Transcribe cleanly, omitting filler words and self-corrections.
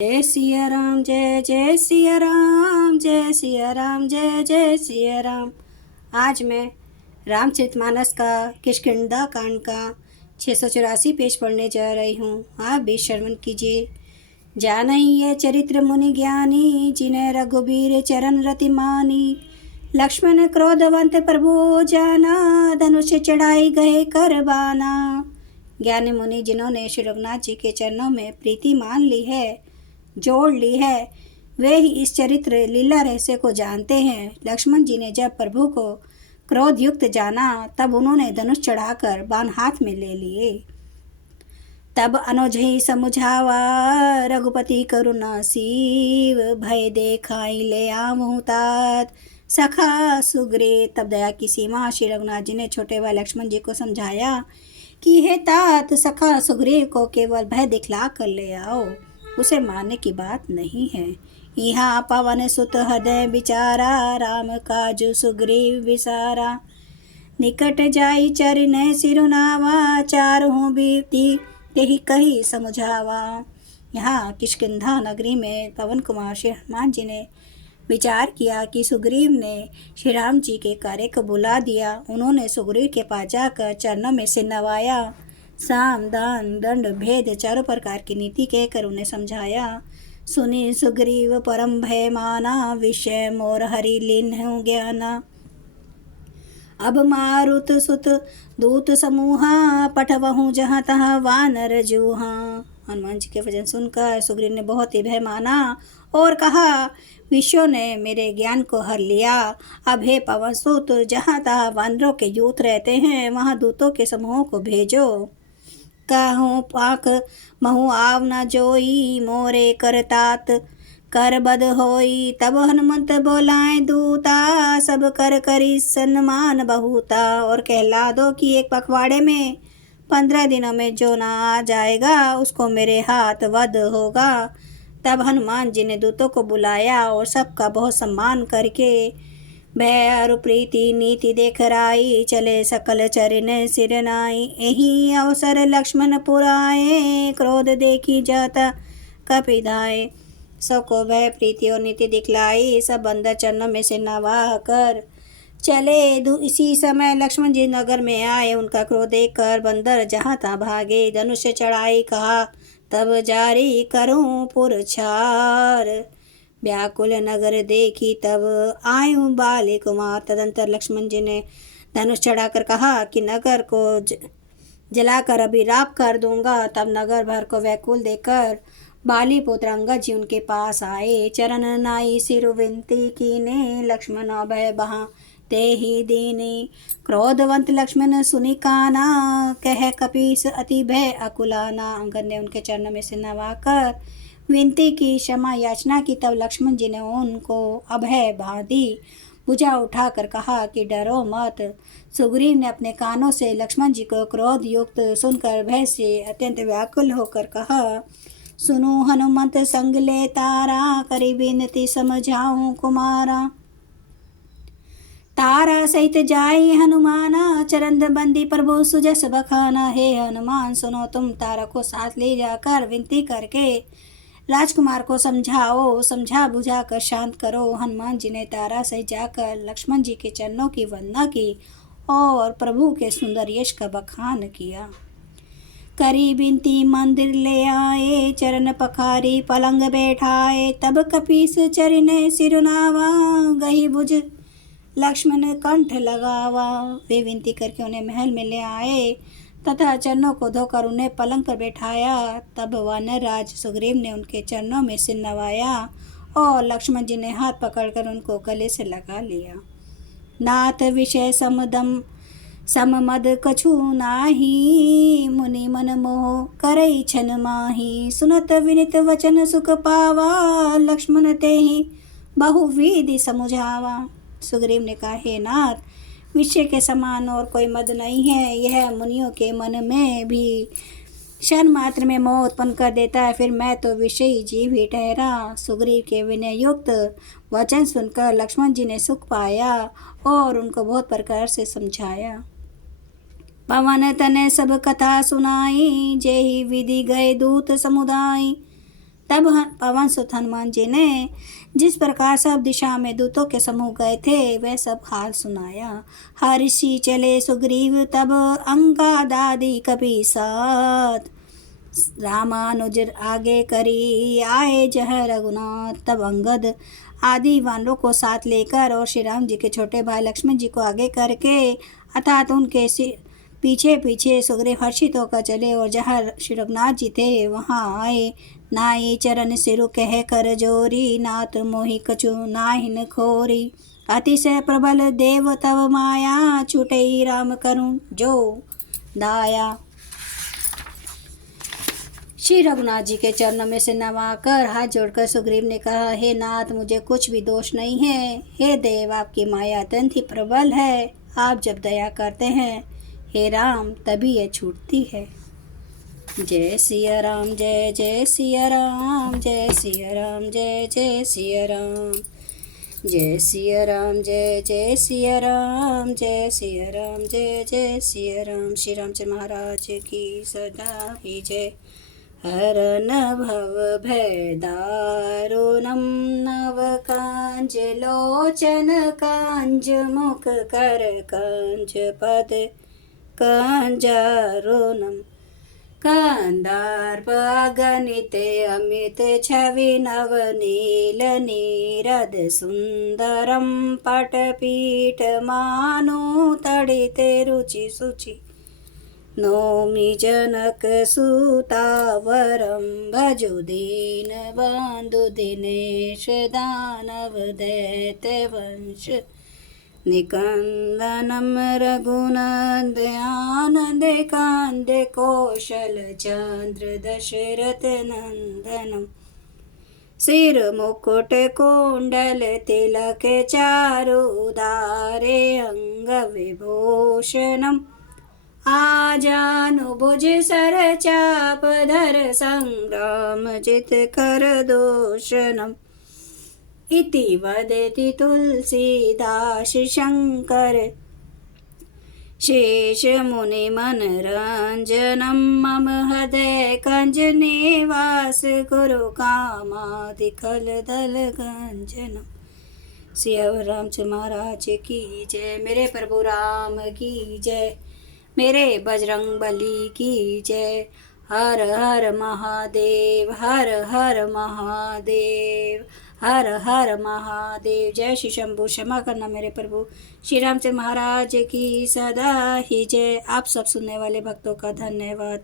जय सिया राम, जय जय सिया राम, जय सिया राम, जय जय सिया राम। आज मैं रामचरितमानस का किष्किंधा कांड का 684 पेज पढ़ने जा रही हूँ। आप भी श्रवण कीजिए। जानई ये चरित्र मुनि ज्ञानी, जिन्हें रघुबीर चरण रति मानी। लक्ष्मण क्रोधवंत प्रभु जाना, धनुष चढ़ाई गए करबाना। ज्ञानी मुनि जिन्होंने श्री रघुनाथ जी के चरणों में प्रीति मान ली है, जोड़ ली है, वे ही इस चरित्र लीला रहस्य को जानते हैं। लक्ष्मण जी ने जब प्रभु को क्रोध युक्त जाना, तब उन्होंने धनुष चढ़ाकर बाण हाथ में ले लिए। तब अनुजहि समुझावा, रघुपति करुणा सीव। भय देखाई ले आमहु तात, सखा सुग्रीव। तब दया की सीमा श्री रघुनाथ जी ने छोटे भाई लक्ष्मण जी को समझाया कि हे तात, सखा सुग्रीव को केवल भय दिखला कर ले आओ, उसे मारने की बात नहीं है। यहाँ पवन सुत हृदय विचारा, राम काजु सुग्रीव विसारा। निकट जाई चरण सिरुनावा, चारहु बीती तेहि कही समझावा। यहाँ किष्किंधा नगरी में पवन कुमार श्री हनुमान जी ने विचार किया कि सुग्रीव ने श्री राम जी के कार्य को बुला दिया। उन्होंने सुग्रीव के पास जाकर चरणों में सिर नवाया। साम दान दंड भेद चारों प्रकार की नीति कहकर उन्हें समझाया। सुनी सुग्रीव परम भय माना, विषय मोर हरि लीन्हु ज्ञाना। अब मारुत सुत दूत समूहा, पठवहु जहाँ तहाँ वानर जूहा। हनुमान जी के वचन सुनकर सुग्रीव ने बहुत ही भय माना और कहा, विषयों ने मेरे ज्ञान को हर लिया। अब हे पवन सुत, जहाँ तहाँ वानरों के यूथ रहते हैं, वहाँ दूतों के समूहों को भेजो। कहूँ पाक महु आव न जोई, मोरे करतात कर बद होई। तब हनुमंत बोलाए दूता, सब कर करी सम्मान बहुता। और कहला दो कि एक पखवाड़े में 15 दिनों में जो ना आ जाएगा, उसको मेरे हाथ वध होगा। तब हनुमान जी ने दूतों को बुलाया और सबका बहुत सम्मान करके भय और प्रीति नीति देखराई, चले सकल चरण सिरनाई। यही अवसर लक्ष्मण पुराए, क्रोध देखी जाता कपिधाए। सबको भय प्रीति और नीति दिखलाई, सब बंदर चरणों में से नवाह कर चले। इसी समय लक्ष्मण जी नगर में आए। उनका क्रोध देखकर बंदर जहाँ तहाँ भागे। धनुष चढ़ाई कहा, तब जारी करूं पुरछार। व्याकुल नगर देखी तब आयूं बाली कुमार। तदंतर लक्ष्मण जी ने धनुष चढ़ाकर कहा कि नगर को जलाकर अभी राख कर दूंगा। तब नगर भर को व्याकुल देखकर बाली पुत्र अंगद जी उनके पास आए। चरण नाई सिर विनती कीने, लक्ष्मण अभय बहा ते ही दीने। क्रोधवंत लक्ष्मण सुनि काना, कह कपीस अति भय अकुलाना। अंगद ने उनके चरणों में से नवाकर विनती की, क्षमा याचना की। तब लक्ष्मण जी ने उनको अभय बांधी, भुजा उठाकर कहा कि डरो मत। सुग्रीव ने अपने कानों से लक्ष्मण जी को क्रोध युक्त सुनकर भय से अत्यंत व्याकुल होकर कहा, सुनो हनुमंत संग ले तारा, करी विनती समझाऊं कुमारा। तारा सहित जाई हनुमाना, चरण बंदी प्रभु सुजस बखाना। हे हनुमान सुनो, तुम तारा को साथ ले जाकर विनती करके राजकुमार को समझाओ, समझा बुझा कर शांत करो। हनुमान जी ने तारा से जाकर लक्ष्मण जी के चरणों की वंदना की और प्रभु के सुंदर यश का बखान किया। करी बिनती मंदिर ले आए, चरण पखारी पलंग बैठाए। तब कपीस चरण सिरुनावा, गही भुज लक्ष्मण कंठ लगावा। वे विनती करके उन्हें महल में ले आए तथा चरणों को धोकर उन्हें पलंग पर बैठाया। तब वानर राज सुग्रीव ने उनके चरणों में सिर नवाया और लक्ष्मण जी ने हाथ पकड़कर उनको गले से लगा लिया। नाथ विषय समदम सममद कछु नाही, मुनि मन मोह करई छन माही। सुनत विनित वचन सुख पावा, लक्ष्मण तेहि बहुविधि समुझावा। सुग्रीव ने कहा, हे नाथ, विषय के समान और कोई मद नहीं है। यह मुनियों के मन में भी क्षण मात्र में मोह उत्पन्न कर देता है, फिर मैं तो विषयी जीव ही ठहरा। सुग्रीव के विनय युक्त वचन सुनकर लक्ष्मण जी ने सुख पाया और उनको बहुत प्रकार से समझाया। पवन तने सब कथा सुनाई, जेहि विधि गए दूत समुदाय। तब पवन सुत हनुमान जी ने जिस प्रकार सब दिशा में दूतों के समूह गए थे वह सब हाल सुनाया। हर्षि चले सुग्रीव तब अंगादादि कपि साथ, रामानुज आगे करी आए जह रघुनाथ। तब अंगद आदि वानरों को साथ लेकर और श्री राम जी के छोटे भाई लक्ष्मण जी को आगे करके अर्थात उनके पीछे पीछे सुग्रीव हर्षित होकर चले और जहाँ श्री रघुनाथ जी थे वहाँ आए। नाई चरण सिरु कह कर जोरी, नाथ मोहि कछु नाहिन खोरी। अतिशय प्रबल देव तव माया, छूटई राम करुण जो दाया। श्री रघुनाथ जी के चरणों में से नवाकर हाथ जोड़कर सुग्रीव ने कहा, हे नाथ, मुझे कुछ भी दोष नहीं है। हे देव, आपकी माया अत्यंत ही प्रबल है। आप जब दया करते हैं हे राम तभी यह छूटती है। जय सिया राम, जय जय सिया राम, जय सिया राम, जय जय सिया राम, जय सिया राम, जय जय सिया राम, जय सिया राम, जय जय सिया राम। श्री रामचंद्र महाराज की सदा ही जय। हरन भव भय दारुणं नव कांज लोचन कांज मुख कर कांज पद कांजारुणम। कंदार्प अगणित अमित छवि नवनील नीरद सुंदरम पटपीठ मानो तड़िते रुचि सुचि। नौमि जनक सुतावरम भजो दीन बंधु दिनेश दानव दैत्य वंश। निकंदनम रघुनंद आनंद कांद कौशल चंद्र दशरथ नंदनम। सिर मुकुट कुंडल तिलक चारु धारे अंग विभूषणम। आजानुभुज सर चाप धर संग्राम जित कर दूषणम। इति वदति तुलसीदास शंकर शेष मुनि मनरंजनम। मम हृदय कंज निवास गुरु कामादि खल दल गंजनम। श्री रामचंद्र महाराज की जय। मेरे प्रभु राम की जय। मेरे बजरंग बली की जय। हर हर महादेव, हर हर महादेव, हर हर महादेव। जय श्री शंभु। क्षमा करना मेरे प्रभु। श्री रामचंद्र महाराज की सदा ही जय। आप सब सुनने वाले भक्तों का धन्यवाद।